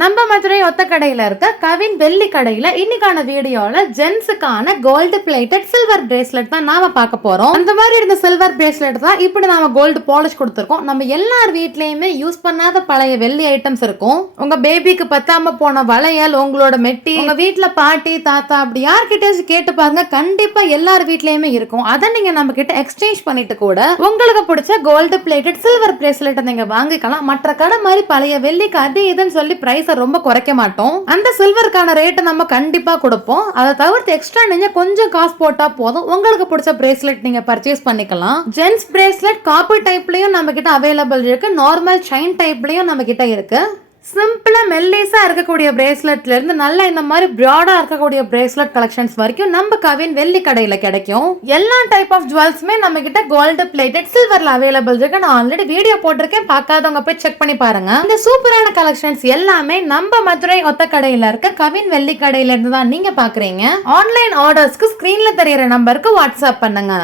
நம்ம மதுரை ஒத்த கடையில இருக்க கவின் வெள்ளி கடையில இன்னைக்கான வீடியோல ஜென்ஸுக்கான கோல்டு பிளேட்டட் சில்வர் பிரேஸ்லெட் தான் நாம பார்க்க போறோம். அந்த மாதிரி இருந்த சில்வர் பிரேஸ்லெட் தான் இப்படி நாம கோல்டு பாலிஷ் கொடுத்துருக்கோம். நம்ம எல்லார் வீட்லயுமே யூஸ் பண்ணாத பழைய வெள்ளி ஐட்டம்ஸ் இருக்கும். உங்க பேபிக்கு பத்தாம போன வளையல், உங்களோட மெட்டி, உங்க வீட்டுல பாட்டி தாத்தா அப்படி யார்கிட்டயாச்சும் கேட்டு பாருங்க, கண்டிப்பா எல்லார் வீட்லயுமே இருக்கும். அதை நீங்க நம்ம கிட்ட எக்ஸ்சேஞ்ச் பண்ணிட்டு கூட உங்களுக்கு பிடிச்ச கோல்டு பிளேட்டட் சில்வர் பிரேஸ்லெட் நீங்க வாங்கிக்கலாம். மற்ற கடை மாதிரி பழைய வெள்ளிக்கு அது இதுன்னு சொல்லி பிரைஸ் ரொம்ப குறைக்க மாட்டோம். அந்த சில்வருக்கான ரேட் நம்ம கண்டிப்பா கொடுப்போம். அதை தவிர்த்து எக்ஸ்ட்ரா நீங்க கொஞ்சம் காசு போட்டா போதும், உங்களுக்கு பிடிச்ச பிரேஸ்லெட் நீங்க பர்ச்சேஸ் பண்ணிக்கலாம். ஜென்ஸ் பிரேஸ்லெட் காப்பர் டைப்லயும் நம்ம கிட்ட அவைலபிள் இருக்கு, நார்மல் செயின் டைப்லயும் நம்ம கிட்ட இருக்கு. சிம்பிளா மெல்லிஸா இருக்கக்கூடிய பிரேஸ்லெட்ல இருந்து நல்ல இந்த மாதிரி பிராடா இருக்கக்கூடிய பிரேஸ்லெட் கலெக்ஷன்ஸ் வரைக்கும் நம்ம கவின் வெள்ளி கடையில கிடைக்கும். எல்லா டைப் ஆஃப் ஜுவல்ஸுமே நம்ம கிட்ட கோல்டு பிளேட்டட் சில்வர்ல அவைலபிள் இருக்கு. நான் ஆல்ரெடி வீடியோ போட்டிருக்கேன், பார்க்காதவங்க போய் செக் பண்ணி பாருங்க. இந்த சூப்பரான கலெக்ஷன்ஸ் எல்லாமே நம்ம மதுரை ஒத்த கடையில இருக்க கவின் வெள்ளி கடையில இருந்து தான் நீங்க பாக்குறீங்க. ஆன்லைன் ஆர்டர்ஸ்க்கு ஸ்கிரீன்ல தெரியற நம்பருக்கு வாட்ஸ்அப் பண்ணுங்க.